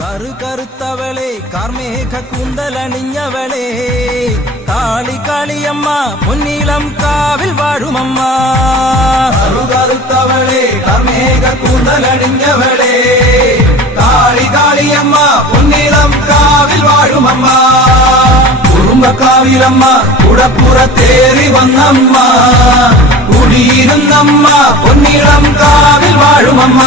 കറു കറുത്തവളെ കാർമേഘ കൂന്തലണിഞ്ഞവളെ കാളി കാളിയമ്മ പൊന്നീളം കാവിൽ വാഴുമമ്മ. കറു കറുത്തവളെ കാർമേഘ കൂന്തലണിഞ്ഞവളെ കാളി കാളിയമ്മ പൊന്നീളം കാവിൽ വാഴുമമ്മ. കുറുമ്പക്കാവിലമ്മ കുടപ്പുറത്തേറി വന്നമ്മ കുടിയിരുന്നമ്മ പൊന്നീളം കാവിൽ വാഴുമമ്മ.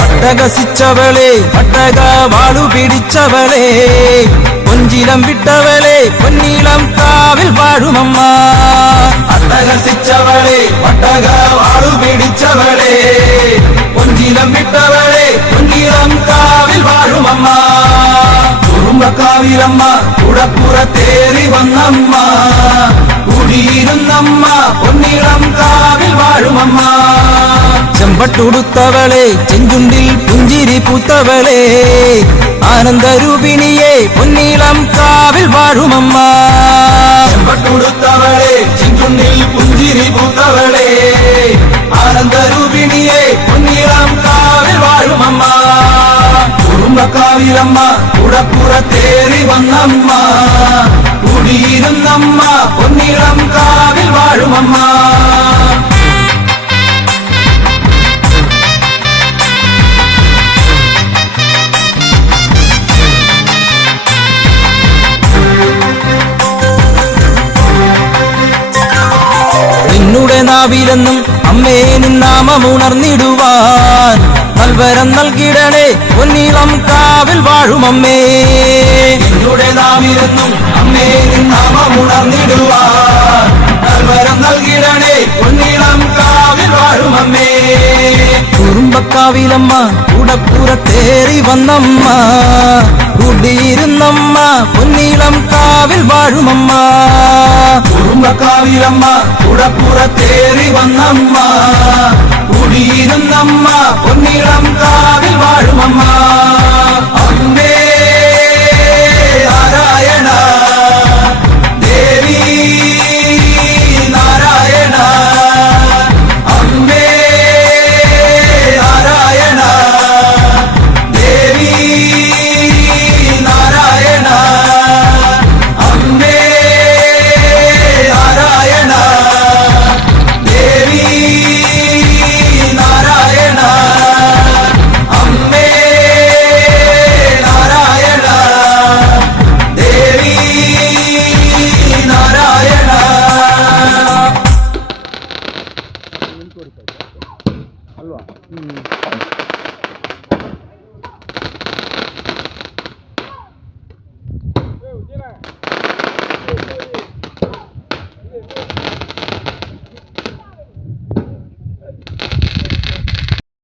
പട്ടകസിച്ചവളെ പട്ടക വാളു പിടിച്ചവളെ പൊഞ്ചിലം വിട്ടവളെ പൊന്നീളം കാവിൽ വാഴുമമ്മ. അട്ടഹസിച്ചവളെ പട്ടക വാളു പിടിച്ചവളെ പൊഞ്ചിലം വിട്ടവളെ പൊന്നീളം കാവിൽ വാഴുമമ്മ. കുറുമ്പക്കാവിലമ്മ കുടപ്പുറത്തേറി വന്നമ്മ കുടിയിരുന്നമ്മ പൊന്നീളം കാവിൽ വാഴുമമ്മ. ചെമ്പട്ടുടുത്തവളെ ചെഞ്ചുണ്ടിൽ പുഞ്ചിരി പൂത്തവളെ ആനന്ദരൂപിണിയെ പൊന്നീളം കാവിൽ വാഴുമമ്മ. ചെമ്പട്ടുടുത്തവളെ ചെഞ്ചുണ്ടിൽ പുഞ്ചിരി പൂത്തവളെ ആനന്ദരൂപിണിയെ പൊന്നീളം കാവിൽ വാഴുമമ്മ. കുറുമ്പക്കാവിലമ്മ കുടപ്പുറത്തേറി വന്നമ്മ കുടിയിരുന്നമ്മ പൊന്നീളം കാവിൽ വാഴുമമ്മ. നിന്നുടെ നാവിലെന്നും അമ്മേ നിന്നാമമുണർന്നിടുവാൻ നൽവരം നൽകിടണേ പൊന്നീളം കാവിൽ വാഴുമമ്മേ. നിന്നുടെ നാവിലെന്നും അമ്മേ നിന്നാമമുണർന്നിടുവാൻ നൽവരം നൽകിടണേ പൊന്നീളം കാവിൽ വാഴുമമ്മേ. കുറുമ്പക്കാവിലമ്മ കുടപ്പുറത്തേറി വന്നമ്മ കുടിയിരുന്നമ്മ പൊന്നീളം കാവിൽ വാഴുമമ്മ. കുറുമ്പക്കാവിലമ്മ കുടപ്പുറത്തേറി വന്നമ്മ കുടിയിരുന്നമ്മ പൊന്നീളം കാവിൽ വാഴുമമ്മ. അമ്മേ നാരായണ ദേവി നാരായണ അമ്മേ നാരായണ ദേവി നാരായണ അമ്മേ നാരായണ ദേവി നാരായണ അമ്മേ നാരായണ ദേവി നാരായണ. ಅಲ್ವಾ